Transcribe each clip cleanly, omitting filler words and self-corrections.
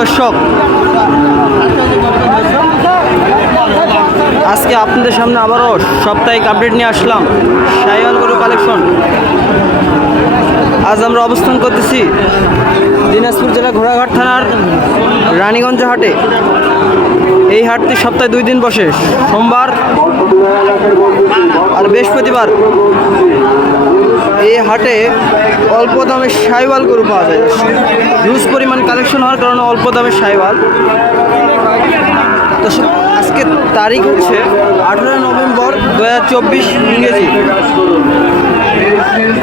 দর্শক, আজকে আপনাদের সামনে আবারও সাপ্তাহিক আপডেট নিয়ে আসলাম শাহিওয়াল গরু কালেকশন। আজ আমরা অবস্থান করতেছি দিনাজপুর জেলা ঘোড়াঘাট থানার রানীগঞ্জ হাটে। এই হাটটি সপ্তাহে 2 দিন বসে, সোমবার আর বৃহস্পতিবার। এই হাটে অল্প দামে শাহিওয়াল গরু পাওয়া যায়। হিউজ পরিমাণ কালেকশন হওয়ার কারণে অল্প দামে শাহিওয়াল। তো আজকে তারিখ হচ্ছে 18 নভেম্বর 2024 ইংরেজি।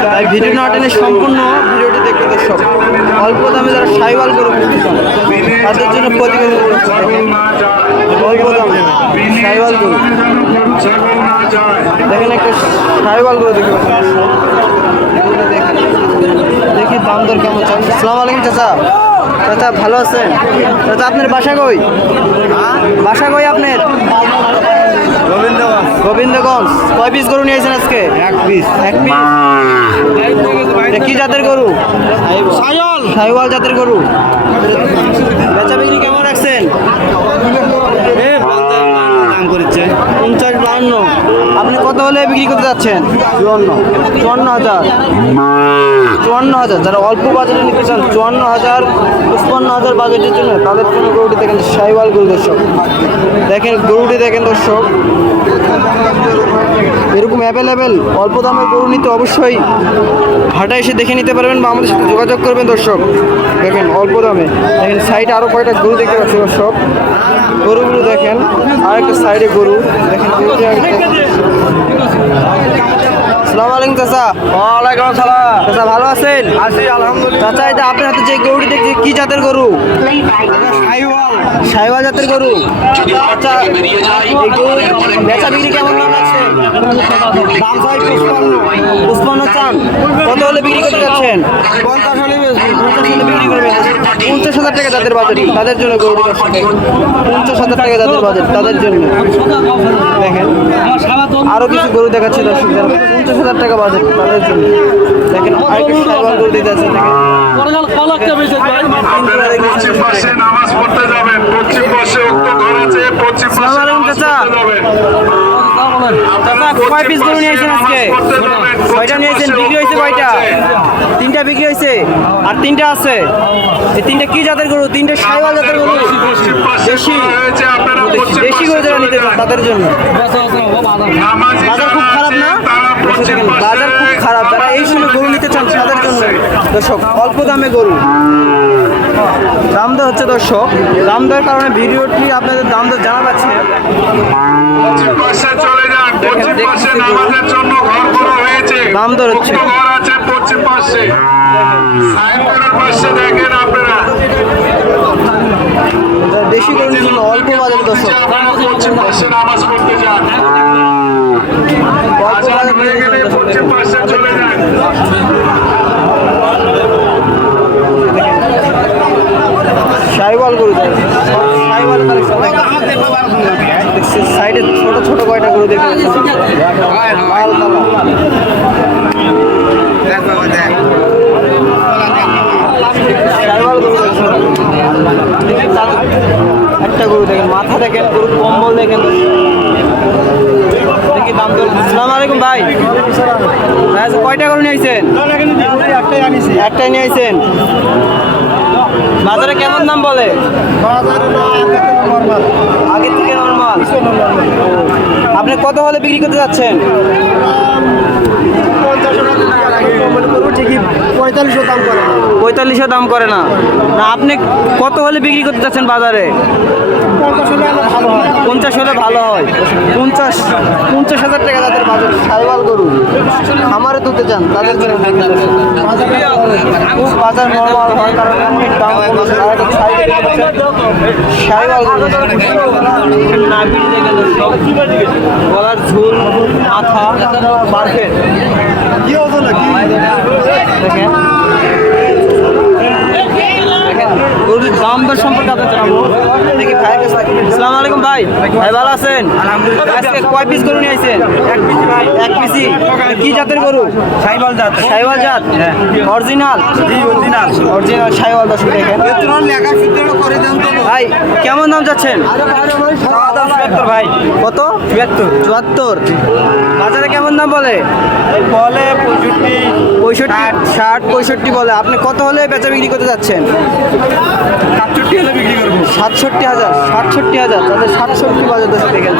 তাই ভিডিও না টেনে সম্পূর্ণ ভিডিওটি দেখতে দর্শক। অল্প দামে যারা শাহিওয়াল গরু কিনতে চান তাদের জন্য প্রতিবেদন করছে। অল্প দামে শাহিওয়াল গরু দেখেন, একটা শাহিওয়াল গরু দেখে দেখি দাম দর কেমন চান। আসসালামু আলাইকুম চাচা। চাচা ভালো আছেন? চাচা আপনার বাসা কই? বাসা কই আপনার? গোবিন্দগঞ্জ। কয় পিস গরু নিয়েছেন আজকে? এক পিস। কি জাতের গরু? শাহিওয়াল জাতের গরু। বেচা বিক্রি কেমন রাখছেন? 50-52। আপনি কত হলে বিক্রি করতে যাচ্ছেন? 54,000। যারা অল্প বাজেটে নিতে চান 54,000 55,000 বাজেটের জন্য তাদের জন্য গরুটি দেখেন শাহিওয়াল গরু দর্শক। দেখেন গরুটি দেখেন দর্শক, এরকম অ্যাভেলেবেল অল্প দামের গরু নিতে অবশ্যই হাটে এসে দেখে নিতে পারবেন বা আমাদের সাথে যোগাযোগ করবেন দর্শক। দেখেন অল্প দামে। দেখেন সাইডে আরও কয়টা গরু দেখতে পাচ্ছি দর্শক। গরুগুলো দেখেন, আরেকটা সাইডে গরু দেখেন। আসসালামু আলাইকুম চাচা। ওয়ালাইকুম আসসালাম। চাচা ভালো আছেন? আছি আলহামদুলিল্লাহ। চাচা এটা আপনার হাতে যে গরুটি দেখছি কি জাতের গরু? শাহিওয়াল জাতের গরু। আচ্ছা, এই গরু বেচা বিক্রি কেমন দাম আছে? দাম চাই 55 চান। কত হলে বিক্রি করতে যাচ্ছেন? 50 হলে বিক্রি করবেন। 50,000 টাকা যাদের বাজেট তাদের জন্য গরুটি। 50,000 টাকা যাদের বাজেট তাদের জন্য দেখেন। আরও কিছু গরু দেখাচ্ছে দর্শক, যারা 50,000 টাকা বাজেট তাদের জন্য দেখেন। আরেকটা শাহিওয়াল গরু দিতে আছে। কয় পিস গরু নিয়েছেন আজকে? কয়টা নিয়েছেন? বিক্রি হয়েছে কয়টা? 3টা বিক্রি হয়েছে, আর 3টা আছে। এই 3টা কি জাতের গরু? 3টা শাহিওয়াল জাতের গরু। দেশি গরু যারা নিতে চান তাদের জন্য। বাজার খুব খারাপ না? বাজার খুব খারাপ। যারা এই সময় গরু নিতে চান তাদের জন্য দর্শক অল্প দামে গরু। দাম দর হচ্ছে দর্শক, দাম দেওয়ার কারণে ভিডিওটি আপনাদের দাম দর জানা যাচ্ছে। দাম দর হচ্ছে দেশি গরুর জন্য অল্প বাজার দর্শক। শাহিওয়াল গরু শাহিওয়াল কালেকশন সাইডে ছোট ছোট কয়টা গরু দেখতে লাল শাহিওয়াল গরু একটা গরু দেখেন, মাথা দেখেন, গরু কম্বল দেখেন। দেখি দাম তো। আসসালামু আলাইকুম ভাই। কয়টা গরু নিয়েছেন? একটাই নিয়েছেন। বাজারে কেমন দাম বলে? আগের থেকে নরমাল। আপনি কত হলে বিক্রি করতে যাচ্ছেন? 45 দাম করে না। না আপনি কত হলে বিক্রি করতে যাচ্ছেন বাজারে? 50 হলে ভালো হয়। 50,000 টাকা যাদের বাজার শাহিওয়াল গরু খামারে দুধে যান তাদের জন্য খুব বাজার নরমাল হয়, কারণ অনেক দাম কমেছে। শাহিওয়াল গরু গলার ঝুল, মাথা পারফেক্ট। দেখেন গরুর দাম দর সম্পর্কে আপনার জানাবো। দেখি ভাইয়ের কাছে। আসসালামু আলাইকুম আলাইকুম ভাই। ভাই ভালো আছেন? আজকে কয় পিস গরু নিয়ে আইছেন? এক পিসি। কি জাতের গরু? সাইবাল জাত। সাইওয়াল জাত? অরিজিনাল? অরিজিনাল সাইওয়াল দর্শক দেখেন। ভাই কেমন দাম যাচ্ছেন? ভাই কত? 74। বাজারে কেমন দাম বলে? বলে 65, 65, 60, 65 বলে। আপনি কত হলে বেচা বিক্রি করতে যাচ্ছেন? 67 হলে বিক্রি করবো। 67,000, 67,000। তাদের 67 বাজার দর্শক দেখেন।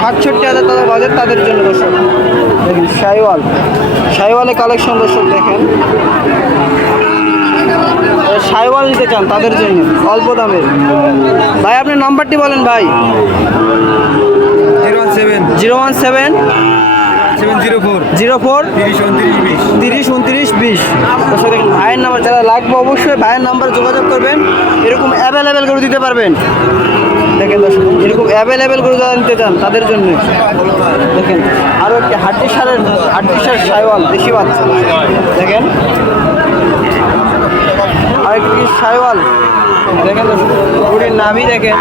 67,000 তাদের বাজার, তাদের জন্য দর্শক দেখেন। সাইওয়ালের কালেকশন দর্শক দেখেন। সাইওয়াল নিতে চান তাদের জন্য অল্প দামের। ভাই আপনার নাম্বারটি বলেন ভাই। 017 017 704 04 30 29 20। 30 29 20। দর্শক দেখেন ভাইয়ের নাম্বার, যারা লাগবে অবশ্যই ভাইয়ের নাম্বার যোগাযোগ করবেন। এরকম অ্যাভেলেবেল করে দিতে পারবেন। দেখেন দর্শক, এরকম অ্যাভেলেবেল করে যারা নিতে চান তাদের জন্য দেখেন। আরও একটি হাড্ডি সার সাইওয়াল বেশি বাচ্চা দেখেন। আরেকটি সাইওয়াল দেখেন দর্শক, গরুর নাভি দেখেন,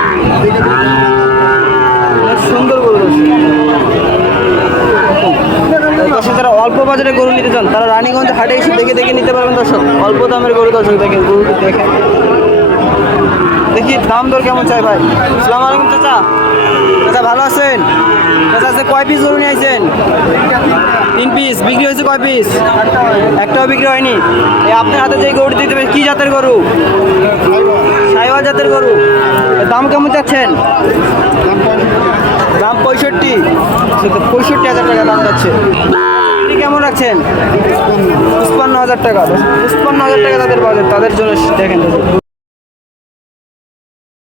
অনেক সুন্দর গরু দর্শক। যারা অল্প বাজারে গরু নিতে চান তারা রানীগঞ্জ হাটে এসে দেখে নিতে পারবেন দর্শক। অল্প দামের গরু দর্শক দেখেন, গরু দেখেন। দেখি দাম দর কেমন চাই ভাই। আসসালামু আলাইকুম চাচা। চাচা ভালো আছেন? চাচা আজকে কয় পিস গরু নিয়ে আইছেন? 3 পিস। বিক্রি হয়েছে কয় পিস? একটাও বিক্রি হয়নি। এই আপনার হাতে যে গরুটি দিতে হবে কি জাতের গরু? সাইওয়াল জাতের গরু। এর দাম কেমন চাচ্ছেন? দাম 65। 65,000 টাকা দাম যাচ্ছে। আপনি কেমন রাখছেন? 55,000 টাকা। 55,000 টাকা তাদের বাজার, তাদের জন্য দেখেন।